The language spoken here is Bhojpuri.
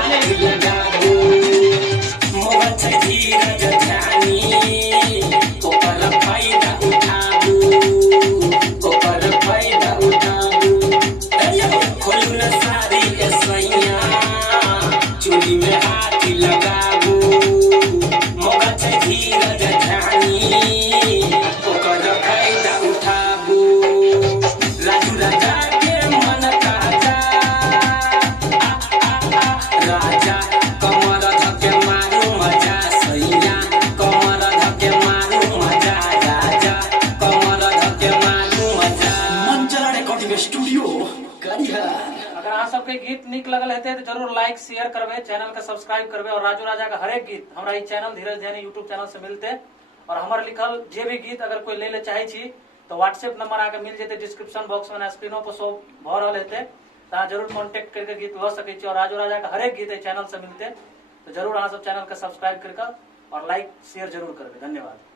हाथ लगाबू मोहन से धीरज ध्यानी ओकर फायदा उठाबू ओकर फायदा उठाबू खोलू न सारी के सैया चूड़ी में हाथ लगाबू मोहन से धीरज ध्यानी ओकर फायदा उठाबू राजू राजा के मन ताजा राजा कमर धके मारू मजा सैया कमर धके मारू मजा राजा कमर धके मारू मजा मंजरा रिकॉर्डिंग स्टूडियो करिहार। अगर आप सबके गीत निक लगल हेते तो जरूर लाइक शेयर करबे, चैनल के सब्सक्राइब करबे और राजू राजा का हरेक गीत हमरा ई चैनल धीरज ध्यानी यूट्यूब चैनल से मिलते और हमर लिखल जे भी गीत अगर कोई ले चाहे छी तो व्हाट्सएप नंबर आके मिल जेते डिस्क्रिप्शन बॉक्स में स्क्रीनों पर शो भ रहल हेते ता जरूर कांटेक्ट करके गीत ल सकै छी और राजू राजा का हरेक गीत चैनल से मिलते तो जरूर अहाँ सब चैनल के सब्सक्राइब करके और लाइक शेयर जरूर करबे। धन्यवाद।